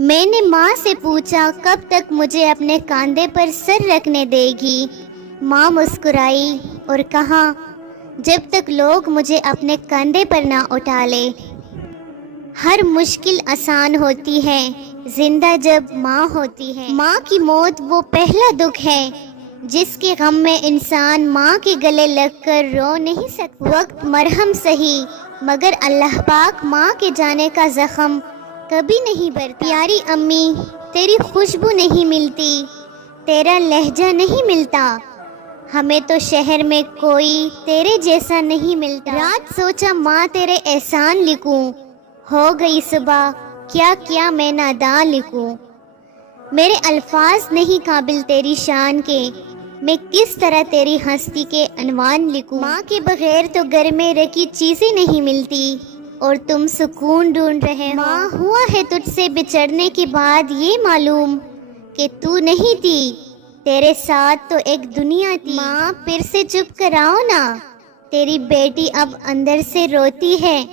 میں نے ماں سے پوچھا کب تک مجھے اپنے کاندھے پر سر رکھنے دے گی۔ ماں مسکرائی اور کہا، جب تک لوگ مجھے اپنے کاندھے پر نہ اٹھا لے۔ ہر مشکل آسان ہوتی ہے زندہ جب ماں ہوتی ہے۔ ماں کی موت وہ پہلا دکھ ہے جس کے غم میں انسان ماں کے گلے لگ کر رو نہیں سکتا۔ وقت مرہم سہی مگر اللہ پاک ماں کے جانے کا زخم کبھی نہیں بھرتا۔ پیاری امی، تیری خوشبو نہیں ملتی، تیرا لہجہ نہیں ملتا، ہمیں تو شہر میں کوئی تیرے جیسا نہیں ملتا۔ رات سوچا ماں تیرے احسان لکھوں، ہو گئی صبح کیا کیا میں ناداں لکھوں۔ میرے الفاظ نہیں قابل تیری شان کے، میں کس طرح تیری ہستی کے عنوان لکھوں۔ ماں کے بغیر تو گھر میں رکھی چیزیں نہیں ملتی اور تم سکون ڈھونڈ رہے ہو۔ ماں، ہوا ہے تجھ سے بچھڑنے کے بعد یہ معلوم کہ تو نہیں تھی، تیرے ساتھ تو ایک دنیا تھی۔ ماں، پھر سے چپ کراؤ نا، تیری بیٹی اب اندر سے روتی ہے۔